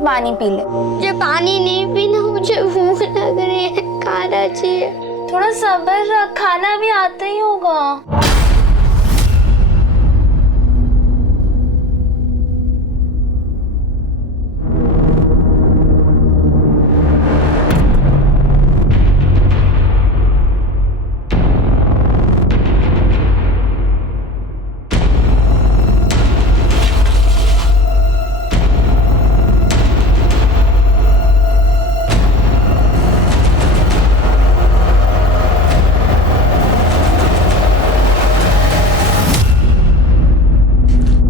पानी पी ले। मुझे पानी नहीं पीना, मुझे भूख लग रही है, खाना चाहिए। थोड़ा सब्र रख, खाना भी आता ही होगा।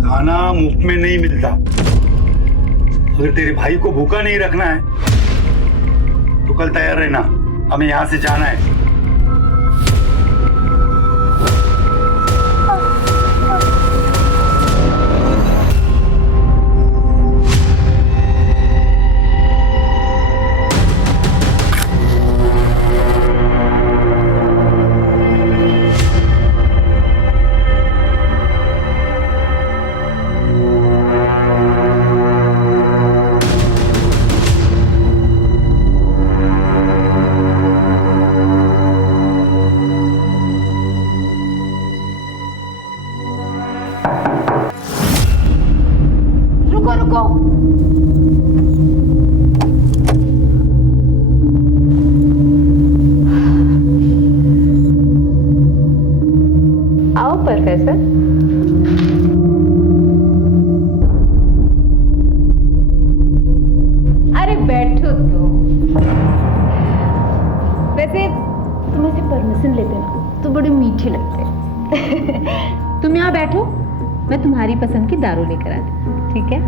खाना मुफ्त में नहीं मिलता। अगर तेरे भाई को भूखा नहीं रखना है तो कल तैयार रहना, हमें यहाँ से जाना है। रुको रुको, आओ प्रोफेसर। अरे बैठो तो। वैसे तुम ऐसे परमिशन लेते ना तो बड़े मीठे लगते। तुम यहाँ बैठो, मैं तुम्हारी पसंद की दारू लेकर आती हूँ, ठीक है?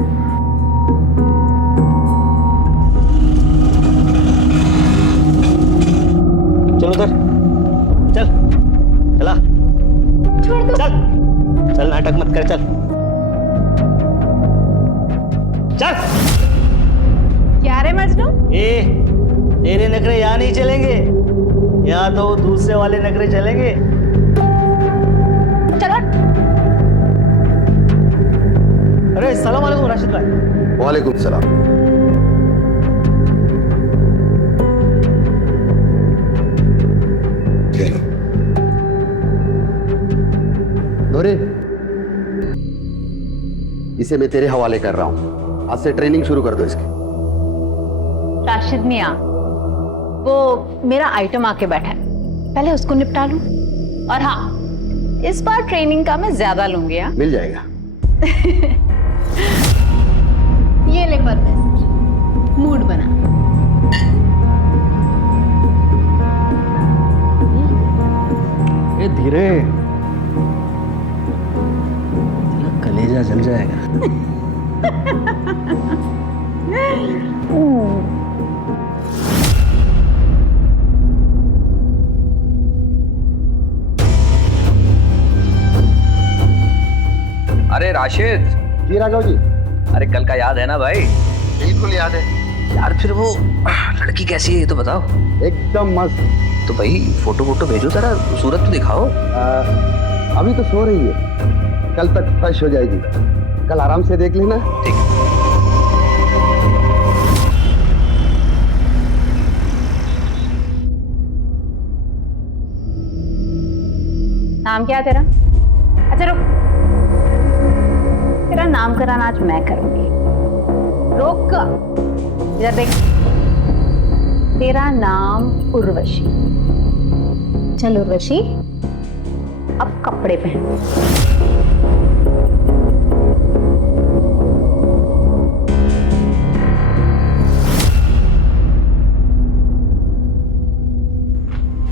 चलो सर, चल चला, छोड़ दो। चल चल, नाटक मत कर, चल चल। क्या रे मजनू? ए, तेरे नखरे यहाँ नहीं चलेंगे, यहाँ तो दूसरे वाले नखरे चलेंगे। चलो। अरे सलाम वालेकुम राशिद भाई। वालेकुम सलाम। नूरे, इसे मैं तेरे हवाले कर रहा हूं। आज से ट्रेनिंग शुरू कर दो इसकी। राशिद मियाँ, वो मेरा आइटम आके बैठा है, पहले उसको निपटा लूं। और हाँ, इस बार ट्रेनिंग का मैं ज्यादा लूंगी। हाँ, मिल जाएगा। ये ले परफेक्ट, मूड बना। ए धीरे, कलेजा जल जाएगा। अरे राशिद। जी राघव जी। अरे कल का याद है ना भाई? बिल्कुल याद है यार, फिर वो लड़की कैसी है ये तो बताओ। एकदम मस्त। तो भाई फोटो वोटो भेजो जरा, सूरत तो दिखाओ। अभी तो सो रही है, कल तक फ्रेश हो जाएगी, कल आराम से देख लेना। ठीक है। नाम क्या है तेरा? अच्छा रुक, तेरा नामकरण आज मैं करूंगी। रुक, इधर देख। तेरा नाम उर्वशी। चल उर्वशी, अब कपड़े पहन।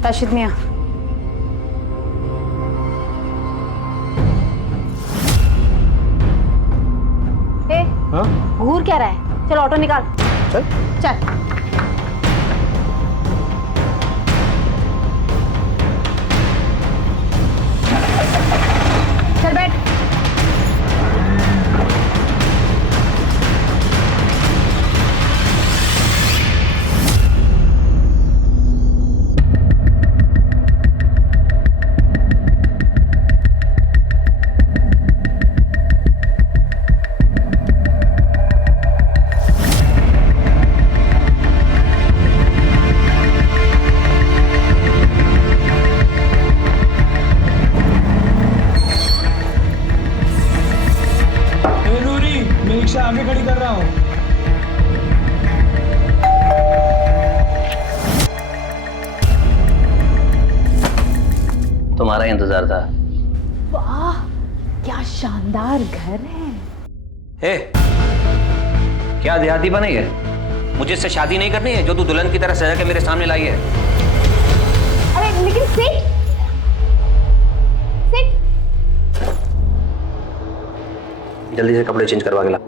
राशिद मियाँ, घूर क्या रहा है? चल ऑटो निकाल। चल चल। चल बैठ। रिक्शा आगे खड़ी कर रहा हूँ। तुम्हारा इंतजार था। वाह, क्या शानदार घर है। हे, क्या देहाती बनी है? मुझे इससे शादी नहीं करनी है जो तू दुल्हन की तरह सजा के मेरे सामने लाई है। अरे लेकिन सेठ, जल्दी से कपड़े चेंज करवा के ला।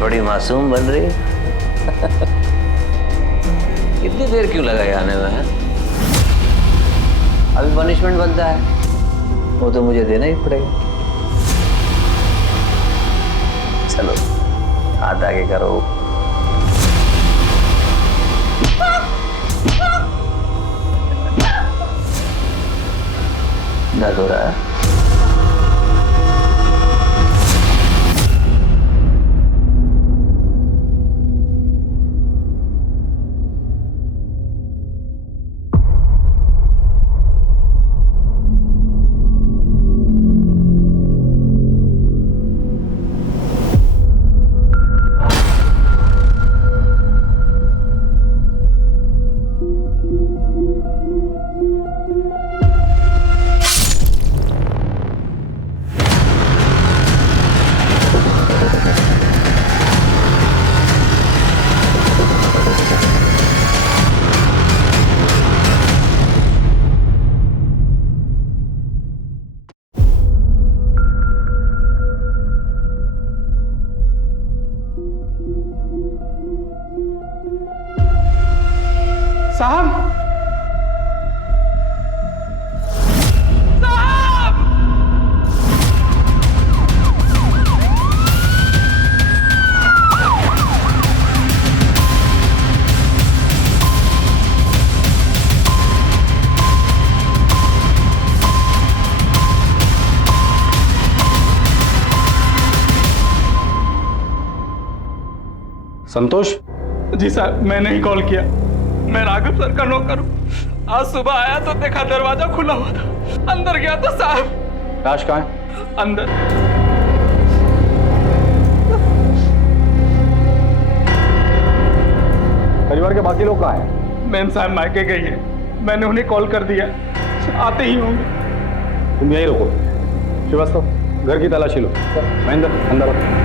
बड़ी मासूम बन रही है। इतनी देर क्यों लगाई आने में है? अभी पनिशमेंट बनता है, वो तो मुझे देना ही पड़ेगा। चलो हाथ आगे करो। दर्द हो रहा है? साहब, संतोष? जी साहब, मैंने ही कॉल किया। मैं राघव सर का नौकर हूँ। आज सुबह आया तो देखा दरवाजा खुला हुआ था, अंदर गया तो साहब। लाश कहाँ है? अंदर। परिवार के बाकी लोग कहाँ हैं? मैम साहब मायके गई है, मैंने उन्हें कॉल कर दिया, आते ही होंगे। तुम यहीं रुको। श्रीवास्तव, घर की तलाशी लो। महेंद्र, अंदर आओ।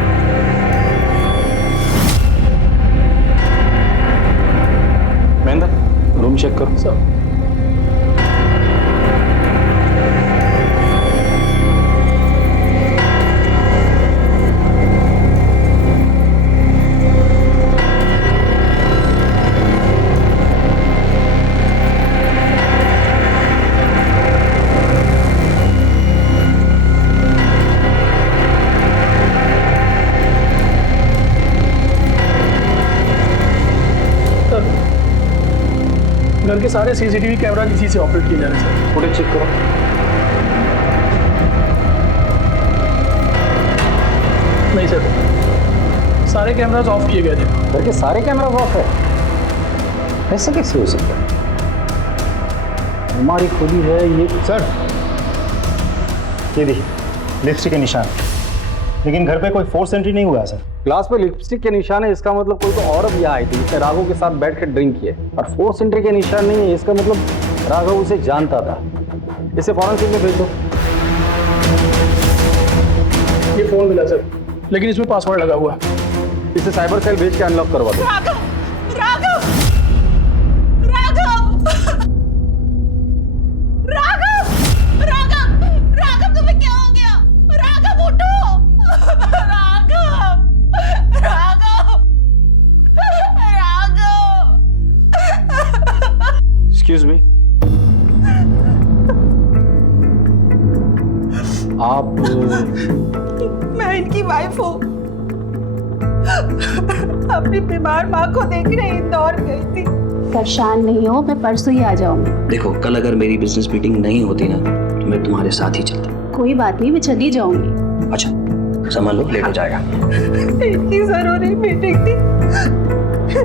महेंद्र, रूम चेक करो। सर, घर के सारे सीसीटीवी कैमरा किसी से ऑपरेट किए जा रहे हैं सर। फुटेज चेक करो। नहीं सर, सारे कैमरास ऑफ किए गए थे। घर के सारे कैमरा ऑफ है? ऐसा कैसे हो सकता है? हमारी खुली है ये। सर, ये देखिए लिपस्टिक के निशान, लेकिन घर पे कोई फोर्स एंट्री नहीं हुआ है सर। ग्लास पे लिपस्टिक के निशान है, इसका मतलब कोई तो औरत यहाँ आई थी, इसने राघव के साथ बैठ कर ड्रिंक किए। और फोर्स एंट्री के निशान नहीं है, इसका मतलब राघव उसे जानता था। इसे फॉरेंसिक में भेज दो। ये फोन मिला सर, लेकिन इसमें पासवर्ड लगा हुआ है। इसे साइबर सेल भेज के अनलॉक करवा दो। राघव, राघव, राघव, राघव, राघव, राघव, तुम्हें क्या हो गया? राघव उठो, राघव, राघव, राघव। एक्सक्यूज मी, आप? मैं इनकी वाइफ हूँ। अपनी बीमार माँ को देखने इंदौर गई थी। परेशान नहीं हो, मैं परसों ही आ जाऊंगी। देखो कल अगर मेरी बिजनेस मीटिंग नहीं होती ना तो मैं तुम्हारे साथ ही चलता। कोई बात नहीं, मैं चली जाऊंगी। अच्छा संभाल लो, लेट हो जाएगा। इनकी जरूरी मीटिंग थी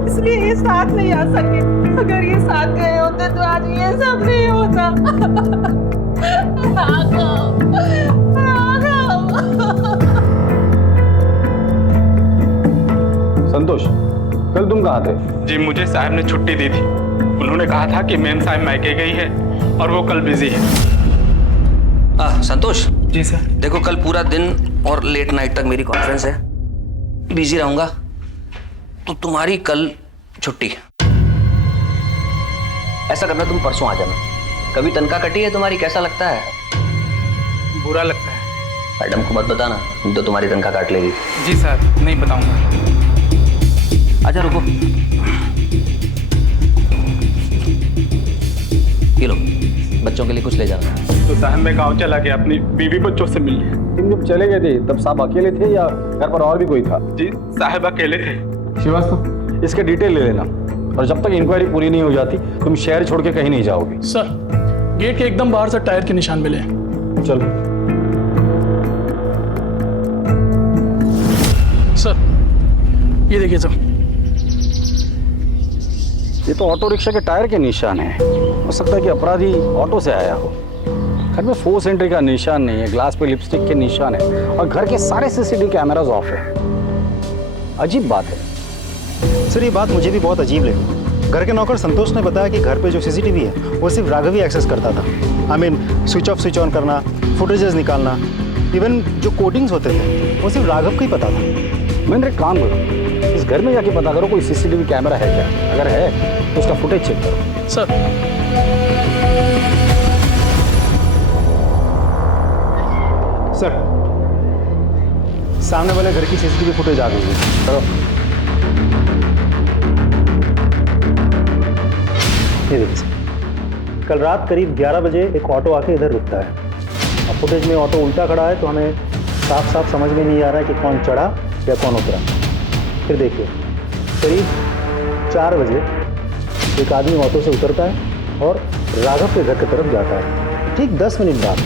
इसलिए ये साथ नहीं आ सके। अगर ये साथ गए होते तो आज ये सब नहीं होता। राघव, राघव। संतोष, कल तुम कहाँ थे? जी मुझे साहब ने छुट्टी दी थी। उन्होंने कहा था कि मेम साहब मायके गई है और वो कल बिजी है। संतोष जी सर। देखो कल पूरा दिन और लेट नाइट तक मेरी कॉन्फ्रेंस है, बिजी रहूंगा, तो तुम्हारी कल छुट्टी। ऐसा करना तुम परसों आ जाना। कभी तनख्वाह कटी है तुम्हारी, कैसा लगता है? बुरा लगता है। मैडम को मत बताना, नहीं तो तुम्हारी तनख्वाह काट लेगी। जी सर, नहीं बताऊंगा। अच्छा रुको, ये लो बच्चों के लिए कुछ ले जाना। तो साहब मैं गांव चला गया अपनी बीवी बच्चों से मिलने। तुम जब चले गए थे तब साहब अकेले थे या घर पर और भी कोई था? जी साहब अकेले थे। श्रीवास्तव, इसके डिटेल ले लेना, और जब तक इंक्वायरी पूरी नहीं हो जाती तुम शहर छोड़ के कहीं नहीं जाओगे। सर, गेट के एकदम बाहर से टायर के निशान मिले। चलो। सर, ये देखिए सर। ये तो ऑटो रिक्शा के टायर के निशान है। हो सकता है कि अपराधी ऑटो से आया हो। घर में फोर्स एंट्री का निशान नहीं है, ग्लास पे लिपस्टिक के निशान है, और घर के सारे सीसीटीवी कैमरास ऑफ है। अजीब बात है। सर ये बात मुझे भी बहुत अजीब लगी। घर के नौकर संतोष ने बताया कि घर पे जो सीसीटीवी है वो सिर्फ राघव ही एक्सेस करता था। I mean switch off switch on करना, फुटेजेस निकालना, इवन जो कोडिंग्स होते थे वो सिर्फ राघव को ही पता था। मैंने एक काम करो, इस घर में जाके पता करो कोई सीसीटीवी कैमरा है क्या। अगर है तो उसका फुटेज चेक करो। सर, सर सामने वाले घर की सीसीटीवी फुटेज आ गई है। ये देखिए सर, कल रात करीब 11 बजे एक ऑटो आके इधर रुकता है। अब फुटेज में ऑटो उल्टा खड़ा है तो हमें साफ साफ समझ में नहीं आ रहा है कि कौन चढ़ा या कौन उतरा। फिर देखिए करीब 4 बजे एक आदमी ऑटो से उतरता है और राघव के घर की तरफ जाता है। ठीक 10 मिनट बाद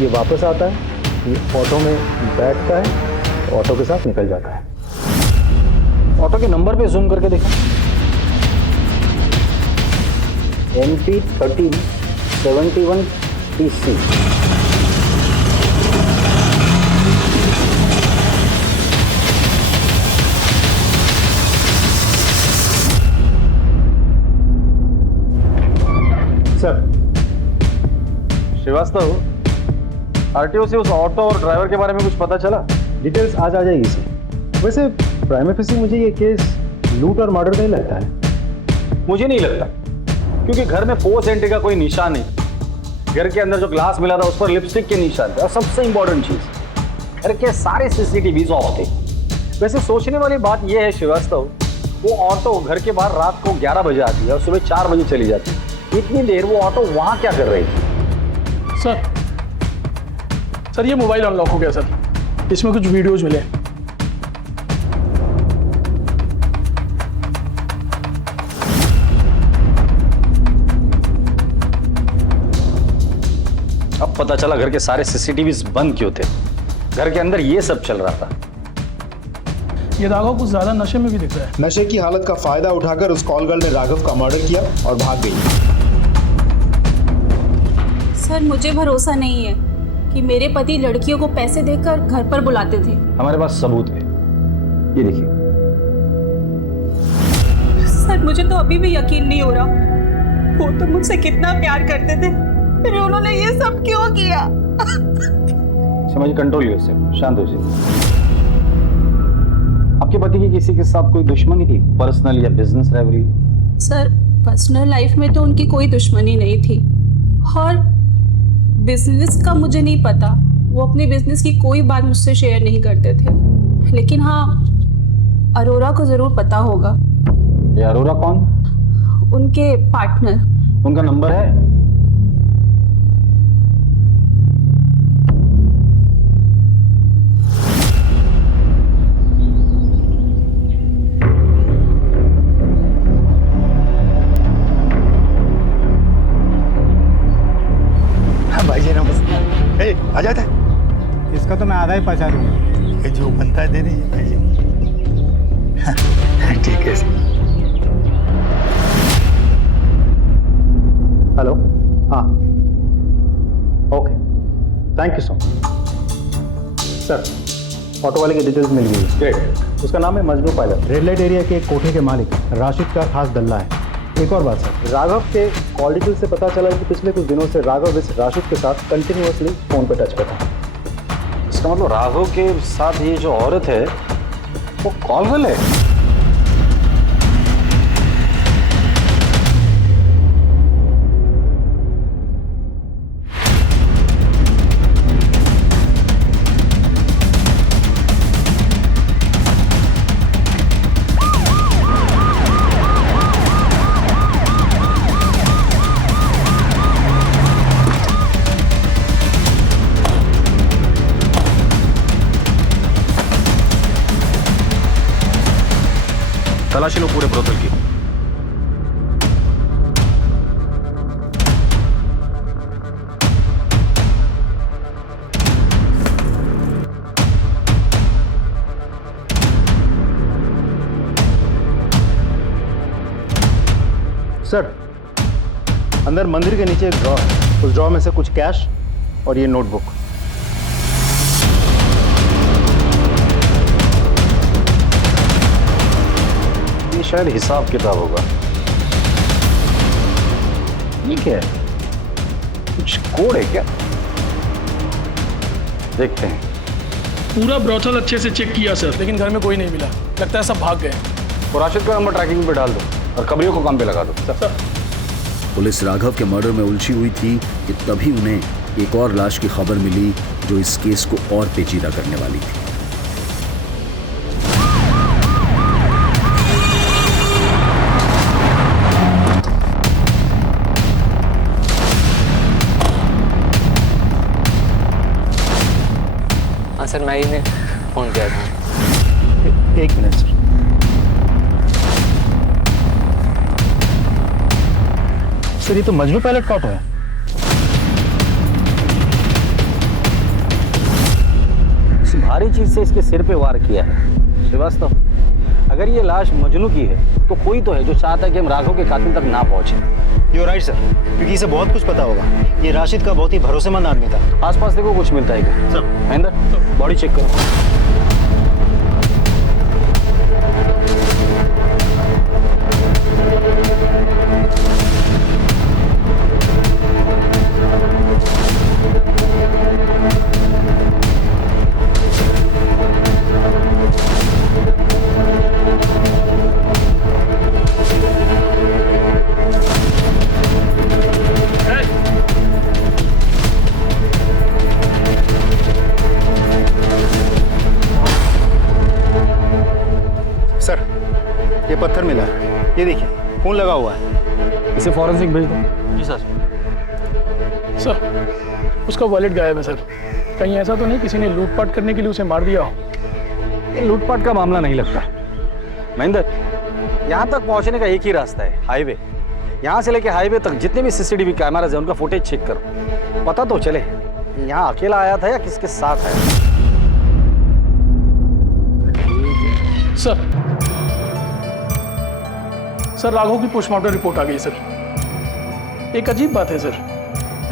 ये वापस आता है, ये ऑटो में बैठता है, ऑटो के साथ निकल जाता है। ऑटो के नंबर पे जूम करके देखा। MP 1371 TC। Sir, Srivastava, RTO से उस ऑटो और ड्राइवर के बारे में कुछ पता चला? डिटेल्स आज आ जाएगी सर। वैसे प्राइम फेसी मुझे ये केस लूट और मर्डर नहीं लगता है। मुझे नहीं लगता, क्योंकि घर में फोर्स एंट्री का कोई निशान नहीं। घर के अंदर जो ग्लास मिला था उस पर लिपस्टिक के निशान थे, और सबसे इंपॉर्टेंट चीज, घर के सारे सीसीटीवी ऑफ थे। वैसे सोचने वाली बात यह है श्रीवास्तव, वो ऑटो घर के बाहर रात को 11 बजे आती है और सुबह 4 बजे चली जाती है। इतनी देर वो ऑटो वहां क्या कर रही थी? सर ये मोबाइल अनलॉक हो गया सर, इसमें कुछ वीडियोज मिले। अब पता चला घर के सारे सीसीटीवी बंद क्यों थे। घर के अंदर ये सब चल रहा था। ये राघव कुछ ज्यादा नशे में भी दिख रहा है। नशे की हालत का फायदा उठाकर उस कॉल गर्ल ने राघव का मर्डर किया और भाग गई। सर मुझे भरोसा नहीं है कि मेरे पति लड़कियों को पैसे देकर घर पर बुलाते थे। हमारे पास सबूत है, ये देखिए। सर मुझे तो अभी भी यकीन नहीं हो रहा, वो तो मुझसे कितना प्यार करते थे, फिर उन्होंने ये सब क्यों किया? समझ, कंट्रोल योरसेल्फ, शांत हो जाइए। आपके पति की किसी के साथ कोई दुश्मनी थी, पर्सनल या business rivalry? Sir personal life में तो उनकी कोई दुश्मनी नहीं थी, और बिजनेस का मुझे नहीं पता। वो अपने बिजनेस की कोई बात मुझसे शेयर नहीं करते थे, लेकिन हाँ अरोरा को जरूर पता होगा। ये अरोरा कौन? उनके पार्टनर। उनका नंबर है? आ जाता है। इसका तो मैं आधा ही पहुंचा दूंगा। ये जो बनता है दे दीजिए भाई जी। ठीक है सर। हेलो, हाँ, okay, thank you so much. Sir, auto वाले की डिटेल्स मिल गई है। ग्रेट। उसका नाम है Majnu pilot. Red light area के एक कोठे के मालिक राशिद का खास दल्ला है। एक और बात सर, राघव के कॉल डिटेल से पता चला कि पिछले कुछ दिनों से राघव इस राशिद के साथ कंटिन्यूअसली फोन पे टच पे था। इसका मतलब राघव के साथ ये जो औरत है वो कॉल गर्ल है। तलाशी लो पूरे ब्रोथल की। सर, अंदर मंदिर के नीचे एक ड्रॉ है, उस ड्रॉ में से कुछ कैश और ये नोटबुक। ये शायद हिसाब किताब होगा। ये क्या है? कुछ कोड है क्या? देखते हैं। पूरा ब्रोथल अच्छे से चेक किया सर, लेकिन घर में कोई नहीं मिला। लगता है सब भाग गए। और राशिद का नंबर ट्रैकिंग पे डाल दो और कबरियों को काम पे लगा दो। सर। पुलिस राघव के मर्डर में उलझी हुई थी कि तभी उन्हें एक और लाश की खबर मिली जो इस केस को और पेचीदा करने वाली थी। हाँ सर, मैं ही फोन किया था। एक मिनट सर। सर, ये तो मजनू पायलट का ऑटो है। किसी भारी चीज से इसके सिर पे वार किया है। श्रीवास्तव, अगर ये लाश मजनू की है तो कोई तो है जो चाहता है कि हम राघव के कातिल तक ना पहुंचे। यू राइट सर, क्योंकि इसे बहुत कुछ पता होगा। ये राशिद का बहुत ही भरोसेमंद आदमी था। आसपास देखो कुछ मिलता है क्या? सर। महेंद्र, बॉडी चेक करो। सर, ये पत्थर मिला है। ये देखिए, खून लगा हुआ है। इसे फॉरेंसिक भेज दो। जी सर। सर, उसका वॉलेट गायब है सर। कहीं ऐसा तो नहीं किसी ने लूटपाट करने के लिए उसे मार दिया हो? ये लूटपाट का मामला नहीं लगता। महेंद्र, यहाँ तक पहुँचने का एक ही रास्ता है, हाईवे। यहाँ से लेके हाईवे तक जितने भी सीसीटीवी कैमराज हैं उनका फुटेज चेक करो, पता तो चले यहाँ अकेला आया था या किसके साथ आया। सर, राघव की पोस्टमार्टम रिपोर्ट आ गई सर। एक अजीब बात है सर,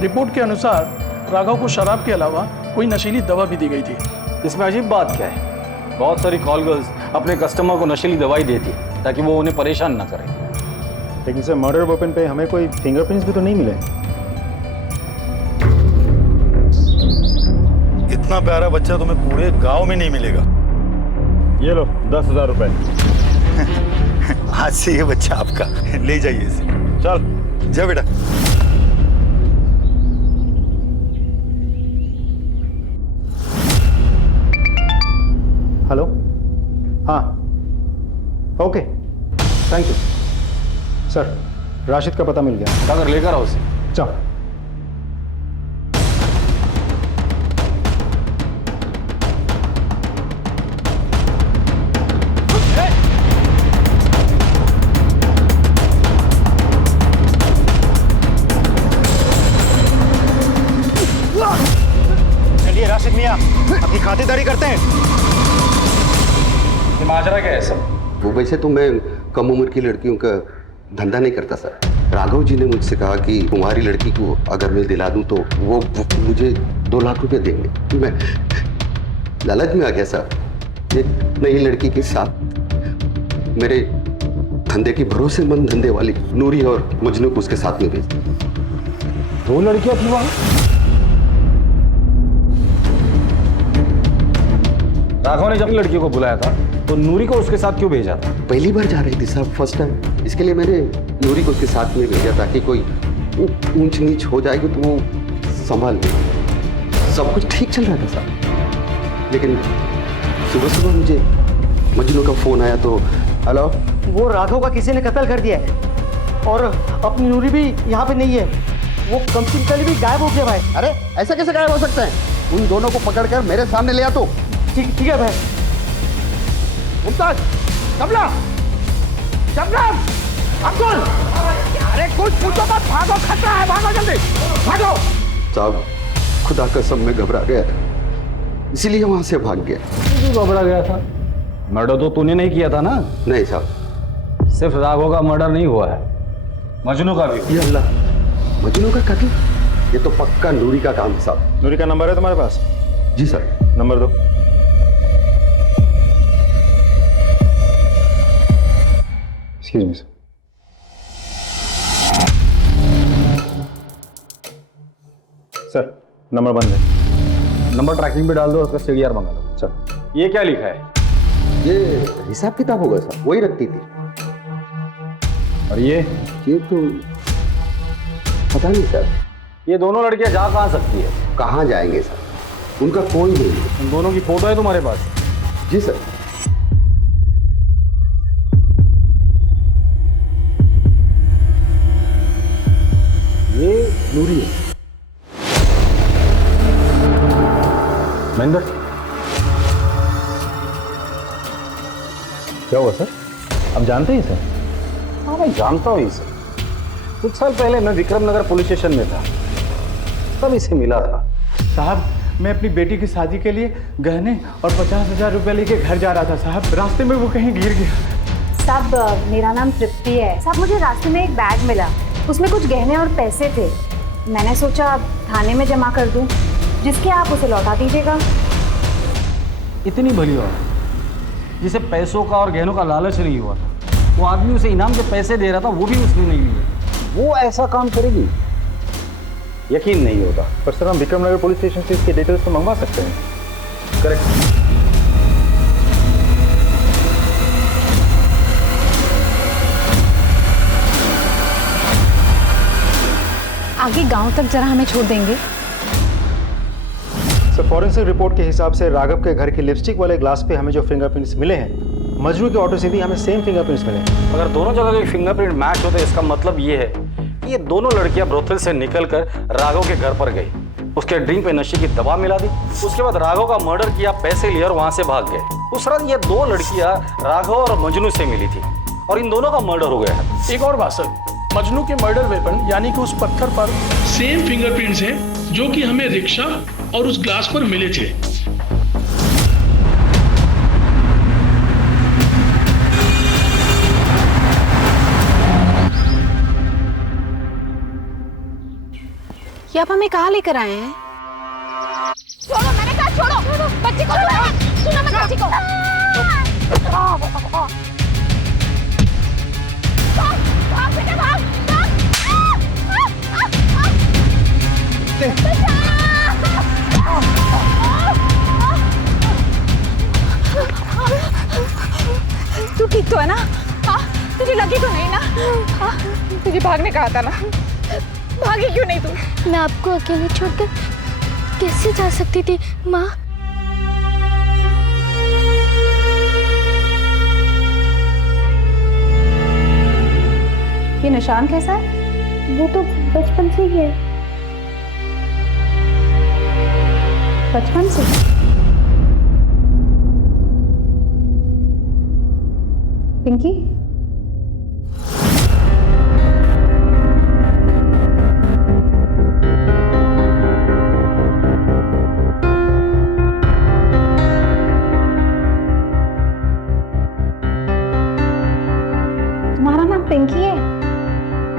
रिपोर्ट के अनुसार राघव को शराब के अलावा कोई नशीली दवा भी दी गई थी। इसमें अजीब बात क्या है? बहुत सारी कॉल गर्ल्स अपने कस्टमर को नशीली दवाई देती ताकि वो उन्हें परेशान ना करें। लेकिन सर, मर्डर वेपन पे हमें कोई फिंगरप्रिंट्स भी तो नहीं मिले। इतना प्यारा बच्चा तुम्हें पूरे गांव में नहीं मिलेगा। ये लो 10,000 रुपए। आज से ये बच्चा आपका, ले जाइए इसे। चल जा बेटा। हेलो, हाँ, okay, thank you sir. Rashid का पता मिल गया। अगर लेकर आओ उसे। चल। खातिरदारी करते हैं। ये माजरा क्या है सब? वो वैसे तो मैं कम उम्र की लड़कियों का धंधा नहीं करता सर। राघव जी ने मुझसे कहा कि तुम्हारी लड़की को अगर मैं दिला दूं तो वो मुझे 2 लाख रुपए देंगे। मैं लालच में आ गया सर। एक नई लड़की के साथ मेरे धंधे की भरोसेमंद धंधे वाली नूरी और मजनू को उसके साथ में भेज दी। 2 लड़कियां थी वहां? राघव ने जब लड़की को बुलाया था तो नूरी को उसके साथ क्यों भेजा था? पहली बार जा रही थी साहब, फर्स्ट टाइम। इसके लिए मैंने नूरी को उसके साथ में भेजा ताकि कोई ऊंच नीच हो जाएगी तो वो संभाल ले। सब कुछ ठीक चल रहा था साहब, लेकिन सुबह सुबह मुझे मजनू का फोन आया तो हेलो, वो राघव का किसी ने कत्ल कर दिया है और अपनी नूरी भी यहाँ पे नहीं है। वो कंपनी के लिए भी गायब हो गया भाई। अरे ऐसा कैसे गायब हो सकता है? उन दोनों को पकड़कर मेरे सामने ले आ तो। ठीक है भाई। मुमताज, कमला, शबनम, अब्दुल, अरे कुछ पूछो मत, भागो, खतरा है, भागो जल्दी, भागो। साहब खुदा कसम में घबरा गया, इसीलिए वहां से भाग गया। तू घबरा गया था? मर्डर तो तूने नहीं किया था ना? नहीं साहब। सिर्फ राघव का मर्डर नहीं हुआ है, मजनू का भी। ये अल्लाह, मजनू का कत्ल? ये तो पक्का नूरी का काम है साहब। नूरी का नंबर है तुम्हारे पास? जी सर। नंबर दो। एक्सक्यूज मी सर, नंबर बंद है। नंबर ट्रैकिंग पे डाल दो, उसका सीडीआर मंगा लो। चल, ये क्या लिखा है? ये हिसाब किताब होगा सर, वही रखती थी। और ये तो पता नहीं सर। ये दोनों लड़कियां जा कहाँ सकती है? कहाँ जाएंगे सर, उनका कोई नहीं। उन दोनों की फोटो है तुम्हारे पास? जी सर। ये नूरी है। महेंद्र, क्या हुआ सर? आप जानते हैं सर? हाँ मैं जानता हूँ इसे। कुछ साल पहले मैं विक्रम नगर पुलिस स्टेशन में था, तब इसे मिला था। साहब, मैं अपनी बेटी की शादी के लिए गहने और 50,000 रुपए लेके घर जा रहा था साहब। रास्ते में वो कहीं गिर गया। साहब मेरा नाम तृप्ति है। साहब मुझे रास्ते में एक बैग मिला, उसमें कुछ गहने और पैसे थे। मैंने सोचा थाने में जमा कर दूं, जिसके आप उसे लौटा दीजिएगा। इतनी भली औरत जिसे पैसों का और गहनों का लालच नहीं हुआ था, वो आदमी उसे इनाम के पैसे दे रहा था, वो भी उसने नहीं लिए। वो ऐसा काम करेगी? यकीन नहीं होता। पर सर हम विक्रम नगर पुलिस स्टेशन से इसके डिटेल्स तो मंगवा सकते हैं। करेक्ट। आगे गांव तक जरा हमें छोड़ देंगे? सर फॉरेंसिक रिपोर्ट के हिसाब से राघव के घर के लिपस्टिक वाले ग्लास पे हमें जो फिंगरप्रिंट्स मिले हैं, मजनू के ऑटो से भी हमें सेम फिंगरप्रिंट्स मिले हैं। अगर दोनों जगह के फिंगरप्रिंट मैच होते, इसका मतलब ये है कि ये दोनों लड़कियां ब्रोथल से निकलकर राघव के घर पर गई, उसके ड्रिंक पे नशे की दवा मिला दी, उसके बाद राघव का मर्डर किया, पैसे लिए और वहां से भाग गए। उस रात ये 2 लड़कियां राघव और मजनू से मिली थी और इन दोनों का मर्डर हो गया है। एक और बात सर, मजनू के मर्डर वेपन यानी कि उस पत्थर पर सेम फिंगरप्रिंट्स हैं जो कि हमें रिक्शा और उस ग्लास पर मिले थे। ये आप हमें कहाँ लेकर आए हैं? छोड़ो, मैंने कहा छोड़ो, बच्ची को छोड़ो, सुनो मत बच्ची को। भाग बेटा भाग, तू ठीक तो है ना? हाँ, तुझे लगी तो नहीं ना? हाँ, तुझे भागने कहा था ना, भागी क्यों नहीं तू? मैं आपको अकेले छोड़कर कैसे जा सकती थी माँ? ये निशान कैसा है? वो तो बचपन से ही है। बचपन से? पिंकी,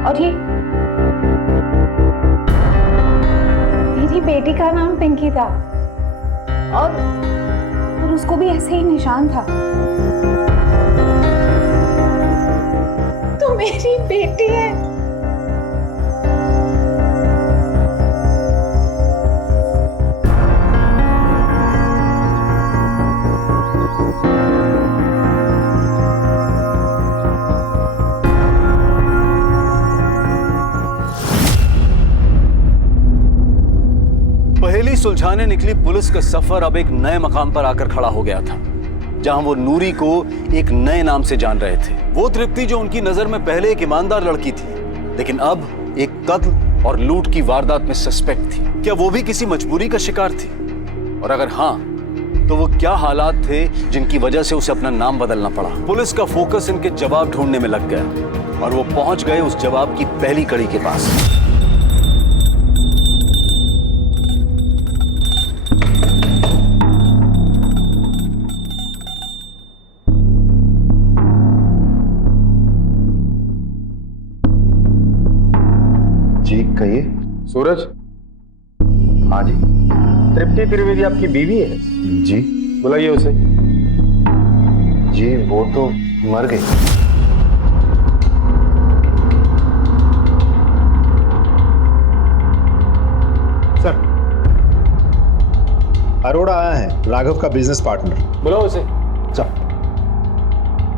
और ये मेरी बेटी का नाम पिंकी था और उसको भी ऐसे ही निशान था। तो मेरी बेटी है। पहेली सुलझाने निकली पुलिस का सफर अब एक नए मकाम पर आकर खड़ा हो गया था, जहां वो नूरी को एक नए नाम से जान रहे थे। वो तृप्ति जो उनकी नजर में पहले एक ईमानदार लड़की थी, लेकिन अब एक कत्ल और लूट की वारदात में सस्पेक्ट थी। क्या वो भी किसी मजबूरी का शिकार थी? और अगर हाँ, तो वो क्या हालात थे जिनकी वजह से उसे अपना नाम बदलना पड़ा? पुलिस का फोकस इनके जवाब ढूंढने में लग गया और वो पहुंच गए उस जवाब की पहली कड़ी के पास। जी कहिए। सूरज। हाँ जी। तृप्ति त्रिवेदी आपकी बीवी है? जी। बुलाइए उसे। जी वो तो मर गई। सर, अरोड़ा आया है, राघव का बिजनेस पार्टनर। बुलाओ उसे।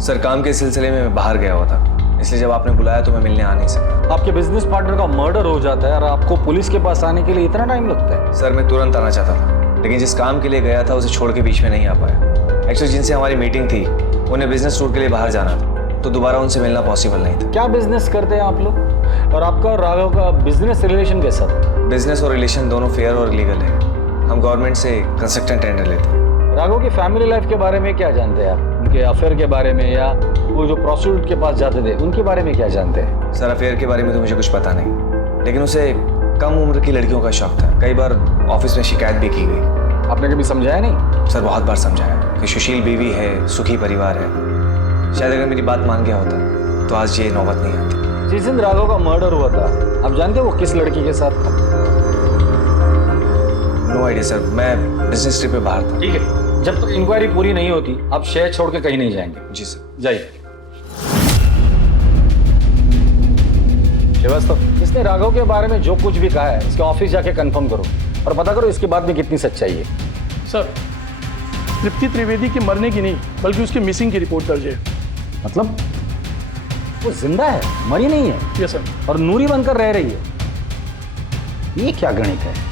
सर काम के सिलसिले में मैं बाहर गया हुआ था, इसलिए जब आपने बुलाया तो मैं मिलने आ नहीं सका। आपके बिजनेस पार्टनर का मर्डर हो जाता है और आपको पुलिस के पास आने के लिए इतना टाइम लगता है? सर मैं तुरंत आना चाहता था, लेकिन जिस काम के लिए गया था उसे छोड़ के बीच में नहीं आ पाया। एक्चुअली जिनसे हमारी मीटिंग थी उन्हें बिजनेस टूर के लिए बाहर जाना था, तो दोबारा उनसे मिलना पॉसिबल नहीं था। क्या बिजनेस करते हैं आप लोग? और आपका और राघव का बिजनेस रिलेशन कैसा था? बिजनेस और रिलेशन दोनों फेयर और लीगल है। हम गवर्नमेंट से कंस्ट्रक्शन टेंडर लेते हैं। राघव की फैमिली लाइफ के बारे में क्या जानते हैं आप? उनके अफेयर के बारे में, या वो जो प्रोस्टिट्यूट के पास जाते थे उनके बारे में क्या जानते हैं? सर अफेयर के बारे में तो मुझे कुछ पता नहीं, लेकिन उसे कम उम्र की लड़कियों का शौक था। कई बार ऑफिस में शिकायत भी की गई। आपने कभी समझाया नहीं? सर बहुत बार समझाया कि सुशील बीवी है, सुखी परिवार है। शायद अगर मेरी बात मान गया होता तो आज ये नौबत नहीं आती। जिस दिन राघव का मर्डर हुआ था, आप जानते हो वो किस लड़की के साथ था? नो आइडिया सर, मैं बिजनेस ट्रिप पे बाहर था। ठीक है, जब तक इंक्वायरी पूरी नहीं होती आप शहर छोड़ के कहीं नहीं जाएंगे। जी सर। जाइए। श्रीवास्तव, इसने राघव के बारे में जो कुछ भी कहा है इसके ऑफिस जाके कंफर्म करो और पता करो इसके बाद में कितनी सच्चाई है। सर, तृप्ति त्रिवेदी के मरने की नहीं बल्कि उसके मिसिंग की रिपोर्ट दर्ज है। मतलब वो जिंदा है, मरी नहीं है? Yes sir. और नूरी बनकर रह रही है? ये क्या गणित है?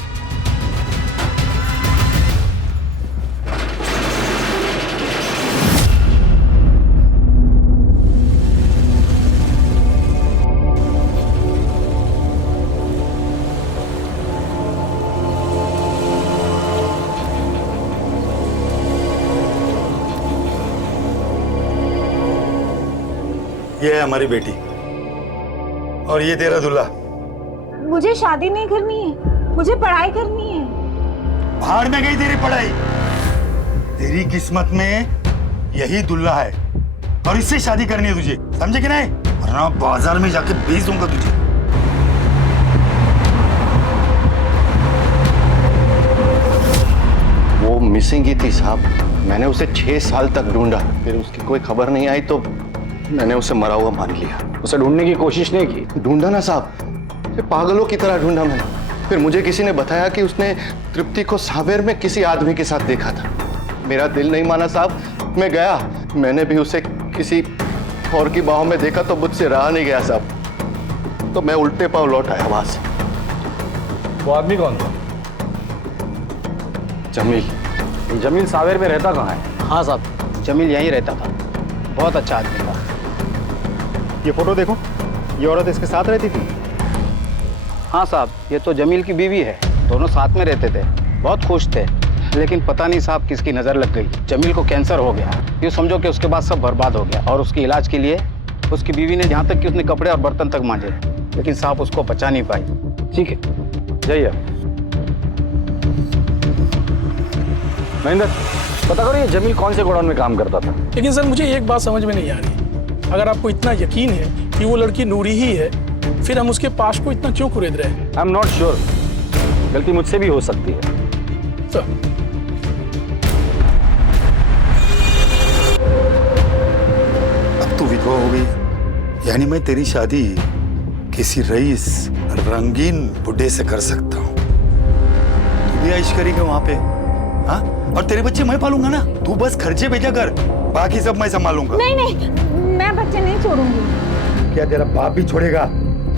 ये है हमारी बेटी और ये तेरा दूल्हा। मुझे शादी नहीं करनी है, मुझे पढ़ाई करनी है। भाड़ में गई तेरी पढ़ाई। तेरी किस्मत में यही दूल्हा है और इससे शादी करनी है तुझे, समझे कि नहीं? वरना बाजार में जाके बेच दूंगा तुझे। वो मिसिंग ही थी साहब। मैंने उसे 6 साल तक ढूंढा, फिर उसकी कोई खबर नहीं आई तो मैंने उसे मरा हुआ मान लिया। उसे ढूंढने की कोशिश नहीं की? ढूंढा ना साहब, पागलों की तरह ढूंढा मैंने। फिर मुझे किसी ने बताया कि उसने तृप्ति को सावेर में किसी आदमी के साथ देखा था। मेरा दिल नहीं माना साहब, मैं गया। मैंने भी उसे किसी और की बाहों में देखा तो मुझसे रहा नहीं गया साहब, तो मैं उल्टे पांव लौट आया वहां से। वो आदमी कौन था? जमील। जमील सावेर में रहता कहाँ है? हाँ साहब, जमील यहीं रहता था, बहुत अच्छा आदमी था। ये फोटो देखो, ये औरत इसके साथ रहती थी। हाँ साहब, ये तो जमील की बीवी है, दोनों साथ में रहते थे, बहुत खुश थे। लेकिन पता नहीं साहब किसकी नज़र लग गई, जमील को कैंसर हो गया। यूँ समझो कि उसके बाद सब बर्बाद हो गया और उसके इलाज के लिए उसकी बीवी ने यहाँ तक कि उसने कपड़े और बर्तन तक मांजे, लेकिन साहब उसको बचा नहीं पाई। ठीक है, जाइए। महेंद्र, पता करो ये जमील कौन से गोडाउन में काम करता था? लेकिन सर मुझे एक बात समझ में नहीं आ रही, अगर आपको इतना यकीन है कि वो लड़की नूरी ही है फिर हम उसके पास को इतना क्यों कुरेद रहे हैं? आई एम नॉट श्योर, गलती मुझसे भी हो सकती है। सर, अब तू विधवा हो गई, यानी मैं तेरी शादी किसी रईस रंगीन बुढ़े से कर सकता हूँ। तू भी ऐश करेगा वहां पे, हाँ? और तेरे बच्चे मैं पालूंगा ना, तू बस खर्चे भेजा कर, बाकी सब मैं संभालूंगा। नहीं नहीं, मैं बच्चे नहीं छोड़ूंगी। क्या तेरा बाप भी छोड़ेगा?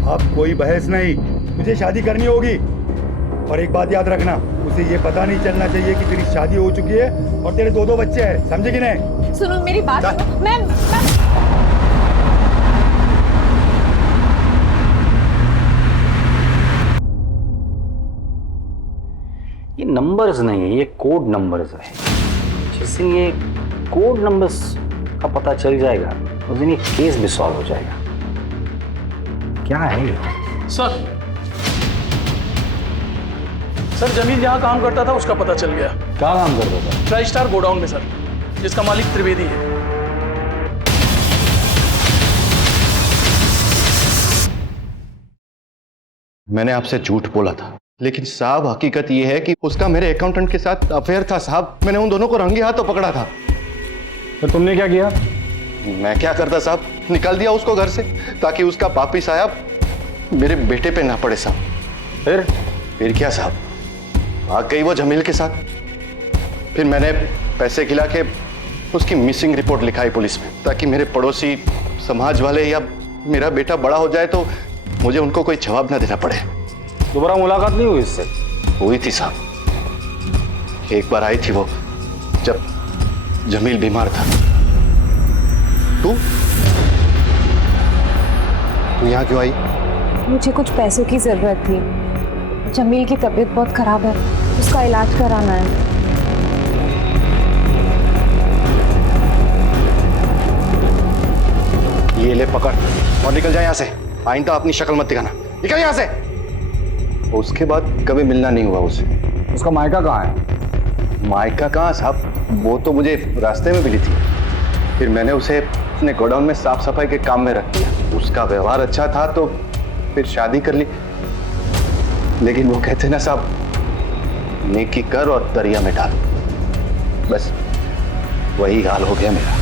अब कोई बहस नहीं, तुझे शादी करनी होगी। और एक बात याद रखना, उसे ये पता नहीं चलना चाहिए कि तेरी शादी हो चुकी है और तेरे 2 बच्चे हैं, समझे कि नहीं? सुनो मेरी बात, मैं ये नंबर्स नहीं है, ये कोड नंबर्स है। जिस दिन ये कोड नंबर्स का पता चल जाएगा उस दिन ये केस भी सॉल्व हो जाएगा। क्या है ये? सर जमील जहाँ काम करता था उसका पता चल गया। क्या काम करता था? ट्राई स्टार गोडाउन में सर, जिसका मालिक त्रिवेदी है। मैंने आपसे झूठ बोला था, लेकिन साहब हकीकत यह है कि उसका मेरे अकाउंटेंट के साथ अफेयर था साहब। मैंने उन दोनों को रंगे हाथों पकड़ा था। तो तुमने क्या किया? मैं क्या करता साहब, निकाल दिया उसको घर से ताकि उसका पापी साहब मेरे बेटे पे ना पड़े साहब। फिर क्या साहब, भाग गई वो जमील के साथ। फिर मैंने पैसे खिला के उसकी मिसिंग रिपोर्ट लिखाई पुलिस में, ताकि मेरे पड़ोसी समाज वाले या मेरा बेटा बड़ा हो जाए तो मुझे उनको कोई जवाब ना देना पड़े। दोबारा मुलाकात नहीं हुई इससे? हुई थी साहब, एक बार आई थी वो जब जमील बीमार था। तू यहाँ क्यों आई? मुझे कुछ पैसों की जरूरत थी। जमील की तबीयत बहुत खराब है, उसका इलाज कराना है। ये ले पकड़ और निकल जाए यहाँ से। आइंदा अपनी शक्ल मत दिखाना, निकल यहाँ से। उसके बाद कभी मिलना नहीं हुआ उससे। उसका मायका कहाँ है? मायका कहाँ साहब, वो तो मुझे रास्ते में मिली थी। फिर मैंने उसे अपने गोडाउन में साफ सफाई के काम में रख दिया। उसका व्यवहार अच्छा था तो फिर शादी कर ली। लेकिन वो कहते ना साहब, नेकी कर और दरिया में डाल। बस वही हाल हो गया मेरा।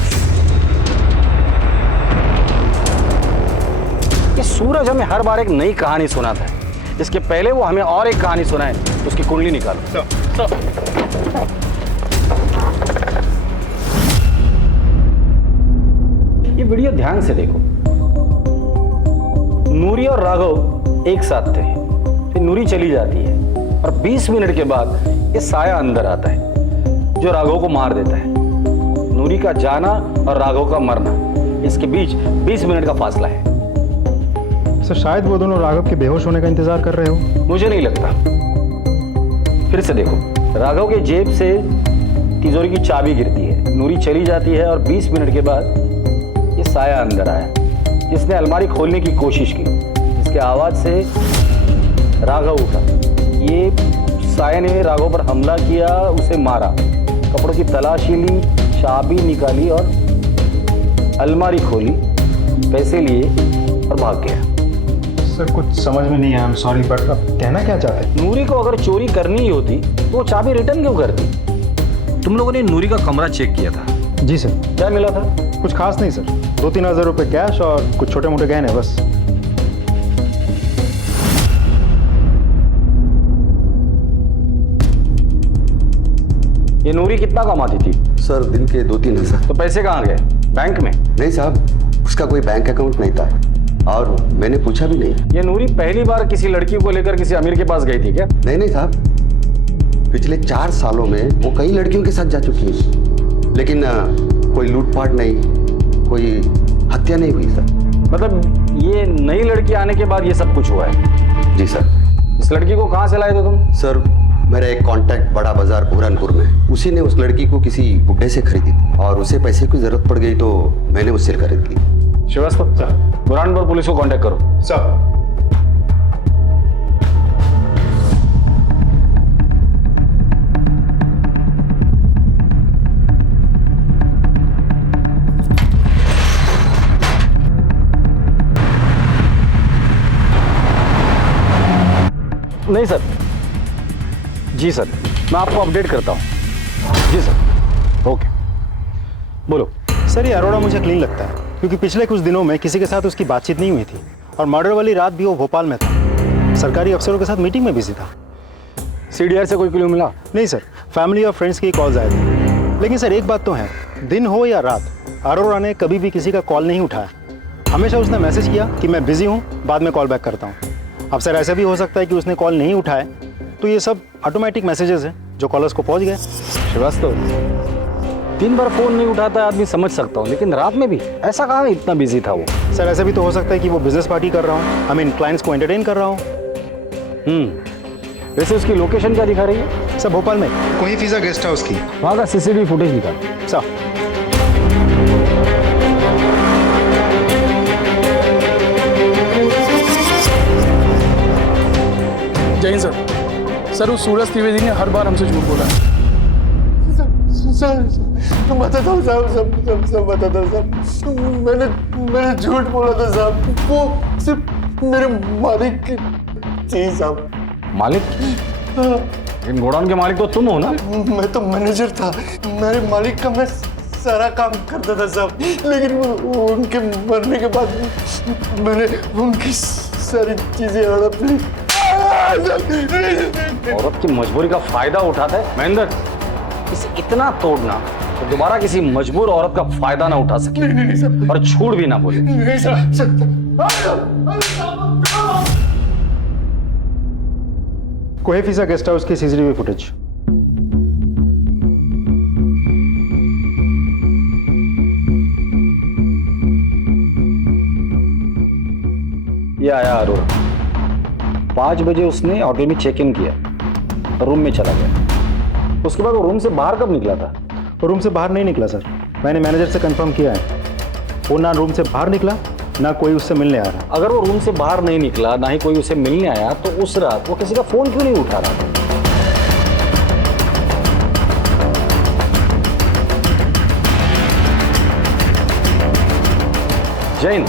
ये सूरज हमें हर बार एक नई कहानी सुनाता है। इसके पहले वो हमें और एक कहानी सुनाए, उसकी कुंडली निकालो। ये वीडियो ध्यान से देखो। नूरी और राघव एक साथ थे, फिर नूरी चली जाती है और 20 मिनट के बाद ये साया अंदर आता है जो राघव को मार देता है। नूरी का जाना और राघव का मरना, इसके बीच 20 मिनट का फासला है। सर शायद वो दोनों राघव के बेहोश होने का इंतजार कर रहे हो। मुझे नहीं लगता। फिर से देखो, राघव के जेब से तिजोरी की चाबी गिरती है, नूरी चली जाती है और 20 मिनट के बाद ये साया अंदर आया जिसने अलमारी खोलने की कोशिश की। इसके आवाज से राघव उठा। ये साया ने राघव पर हमला किया, उसे मारा, कपड़ों की तलाशी ली, चाबी निकाली और अलमारी खोली, पैसे लिए और भाग गया। सर कुछ समझ में नहीं आया, आई एम सॉरी, बट आप कहना क्या चाहते हैं? नूरी को अगर चोरी करनी ही होती तो वो चाबी रिटर्न क्यों करती? तुम लोगों ने नूरी का कमरा चेक किया था? जी सर। क्या मिला था? कुछ खास नहीं सर, 2-3 हज़ार रुपए कैश और कुछ छोटे मोटे गहने बस। ये नूरी कितना कमाती थी? सर दिन के 2-3 हज़ार। तो पैसे कहाँ गए? बैंक में? नहीं साहब, उसका कोई बैंक अकाउंट नहीं था और मैंने पूछा भी नहीं। ये नूरी पहली बार किसी लड़की को लेकर किसी अमीर के पास गई थी क्या? नहीं साहब, पिछले 4 सालों में वो कई लड़कियों के साथ जा चुकी है, लेकिन कोई लूटपाट नहीं, कोई हत्या नहीं हुई सर। मतलब ये नई लड़की आने के बाद ये सब कुछ हुआ है? जी सर। इस लड़की को कहाँ से लाए थे तुम? सर मेरा एक कांटेक्ट बड़ा बाजार बुरहानपुर में, उसी ने उस लड़की को किसी बुड्ढे से खरीदी थी और उसे पैसे की जरूरत पड़ गई तो मैंने उससे खरीद ली। श्रीवास्तव सर, बुरहानपुर पुलिस को कांटेक्ट करो। सर। नहीं सर। जी सर, मैं आपको अपडेट करता हूँ। जी सर, ओके। बोलो। सर, ये अरोड़ा मुझे क्लीन लगता है क्योंकि पिछले कुछ दिनों में किसी के साथ उसकी बातचीत नहीं हुई थी और मर्डर वाली रात भी वो भोपाल में था, सरकारी अफसरों के साथ मीटिंग में बिजी था। CDR से कोई क्लू मिला? नहीं सर, फैमिली और फ्रेंड्स की कॉल्स आए थे। लेकिन सर एक बात तो है, दिन हो या रात, अरोड़ा ने कभी भी किसी का कॉल नहीं उठाया। हमेशा उसने मैसेज किया कि मैं बिजी हूँ, बाद में कॉल बैक करता हूँ। अब सर ऐसा भी हो सकता है कि उसने कॉल नहीं उठाए तो ये सब ऑटोमेटिक मैसेजेस हैं जो कॉलर्स को पहुँच गए। श्रीवास्तव, दिन भर फोन नहीं उठाता है आदमी, समझ सकता हूँ, लेकिन रात में भी ऐसा कहाँ इतना बिजी था वो? सर ऐसा भी तो हो सकता है कि वो बिजनेस पार्टी कर रहा हूँ, आई मीन क्लाइंट्स को एंटरटेन कर रहा हूँ। वैसे उसकी लोकेशन क्या दिखा रही है? सर भोपाल में कोई फिजा गेस्ट हाउस की, वहाँ का CCTV फुटेज निकाल। सर जय हिंद सर। सर उस सूरज त्रिवेदी ने हर बार हमसे झूठ बोला है। सर बताता हूँ साहब, सब बताता हूँ साहब। मैंने झूठ बोला था साहब, वो सिर्फ मेरे मालिक की थी साहब। मालिक? इन गोडाउन के मालिक तो तुम हो ना? मैं तो मैनेजर था, मेरे मालिक का मैं सारा काम करता था साहब, लेकिन उनके मरने के बाद मैंने उनकी सारी चीजें हड़प ली। औरत की मजबूरी का फायदा उठाता है महेंद्र। इसे इतना तोड़ना तो दोबारा किसी मजबूर औरत का फायदा ना उठा सके। नहीं, और झूठ भी ना बोले। नहीं कोई फिजा गेस्ट हाउस की CCTV फुटेज। ये आया अरोड़ा, 5 बजे उसने होटल में चेक इन किया, रूम में चला गया। उसके बाद वो रूम से बाहर कब निकला था? वो रूम से बाहर नहीं निकला सर, मैंने मैनेजर से कंफर्म किया है। वो ना रूम से बाहर निकला, ना कोई उससे मिलने आ रहा। अगर वो रूम से बाहर नहीं निकला, ना ही कोई उसे मिलने आया, तो उस रात वो किसी का फोन क्यों नहीं उठा रहा था? जैन,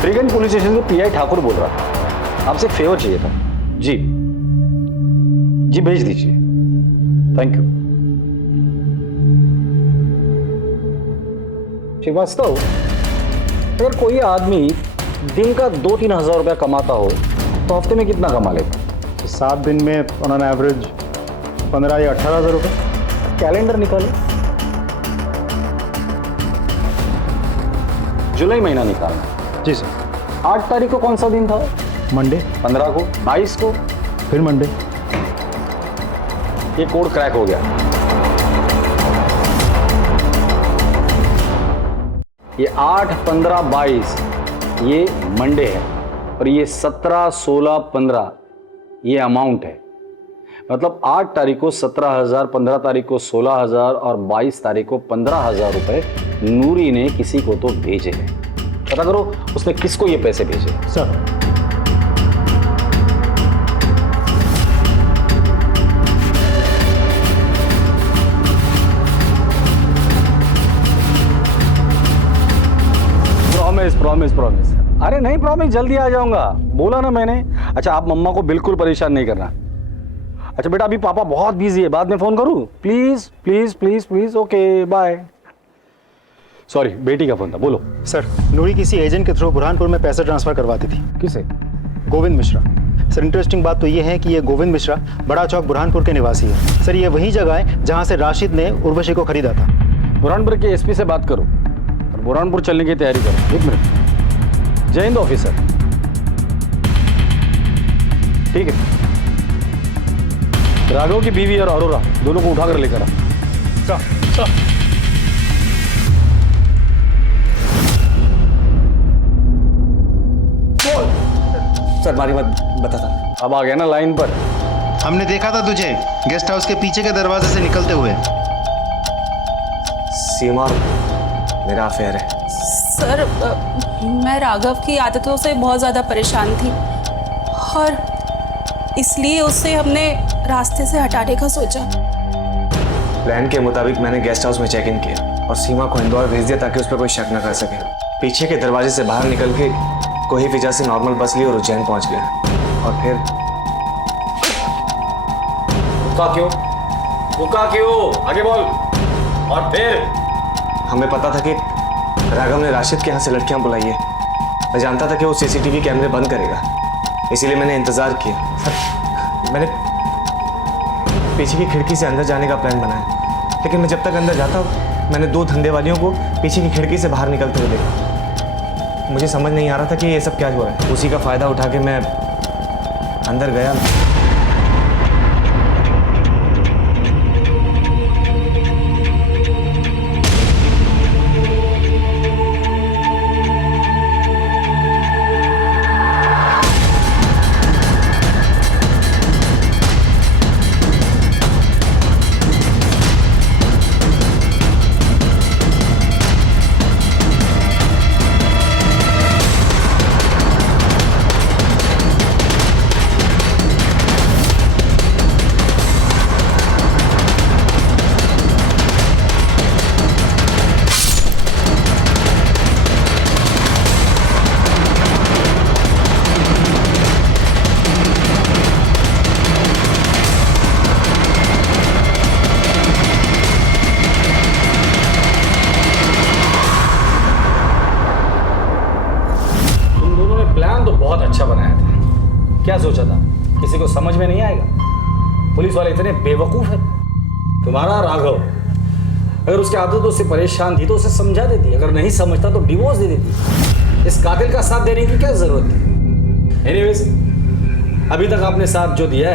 फ्रीगंज पुलिस स्टेशन से PI ठाकुर बोल रहा था, आपसे एक फेवर चाहिए था। जी जी, भेज दीजिए। Thank you. श्रीवास्तव, अगर कोई आदमी दिन का 2-3 हज़ार रुपया कमाता हो तो हफ्ते में कितना कमा लेता? तो 7 दिन में ऑन एन एवरेज 15 या 18 हज़ार रुपये। कैलेंडर निकालो, जुलाई महीना निकालना। जी सर। 8 तारीख को कौन सा दिन था? मंडे। 15 को, 22 को, फिर मंडे। ये कोड क्रैक हो गया। ये 8, 15, 22 ये मंडे है और ये 17, 16, 15 ये अमाउंट है। मतलब 8 तारीख को 17,000, 15 तारीख को 16,000 और 22 तारीख को 15,000 रुपए नूरी ने किसी को तो भेजे हैं। पता करो उसने किसको ये पैसे भेजे। Sir promise. अरे नहीं, प्रॉमिस, जल्दी आ जाऊंगा, बोला ना मैंने। अच्छा, आप मम्मा को बिल्कुल परेशान नहीं करना। अच्छा बेटा, अभी पापा बहुत बिजी है, बाद में फोन करूं? Please please please please. Okay, bye. Sorry, बेटी का फोन था, बोलो। सर, नूरी किसी एजेंट के थ्रू बुरहानपुर में पैसे ट्रांसफर करवाती थी। किसे? गोविंद मिश्रा। सर, इंटरेस्टिंग बात तो ये है कि ये गोविंद मिश्रा बड़ा चौक बुरहानपुर के निवासी है। सर, ये वही जगह है जहां से राशिद ने उर्वशी को खरीदा था। बुरहानपुर के SP से बात करो और बुरहानपुर चलने की तैयारी करो। 1 मिनट। जय हिंद ऑफिसर। ठीक है, राघव की बीवी और अरोरा दोनों को उठाकर लेकर आ। सर मारी मत बताता। अब आ गया ना लाइन पर। हमने देखा था तुझे गेस्ट हाउस के पीछे के दरवाजे से निकलते हुए। सीमा, मेरा अफेयर है। सर, मैं राघव की आदतों से बहुत ज़्यादा परेशान थी और इसलिए उससे हमने रास्ते से हटाने का सोचा। प्लान के मुताबिक मैंने गेस्ट हाउस में चेक इन किया और सीमा को इंदौर भेज दिया ताकि उस पर कोई शक न कर सके। पीछे के दरवाजे से बाहर निकल के कोही फिजा से नॉर्मल बस ली और उज्जैन पहुंच गया और फिर रुका क्यों? रुका क्यों? आगे बोल। और फिर? हमें पता था कि राघव ने राशिद के यहाँ से लड़कियां बुलाई है। मैं जानता था कि वो सीसीटीवी कैमरे बंद करेगा, इसीलिए मैंने इंतजार किया। सर, मैंने पीछे की खिड़की से अंदर जाने का प्लान बनाया, लेकिन मैं जब तक अंदर जाता मैंने 2 धंधेवालियों को पीछे की खिड़की से बाहर निकलते हुए देखा। मुझे समझ नहीं आ रहा था कि ये सब क्या हो रहा है। उसी का फायदा उठा के मैं अंदर गया। बहुत अच्छा बनाया था। क्या सोचा था किसी को समझ में नहीं आएगा? पुलिस वाले इतने बेवकूफ है। तुम्हारा राघव अगर उसकी आदतों से परेशान थी तो उसे समझा देती, अगर नहीं समझता तो डिवोर्स दे देती। इस कातिल का साथ देने की क्या जरूरत थी? एनीवेज, अभी तक आपने साथ जो दिया है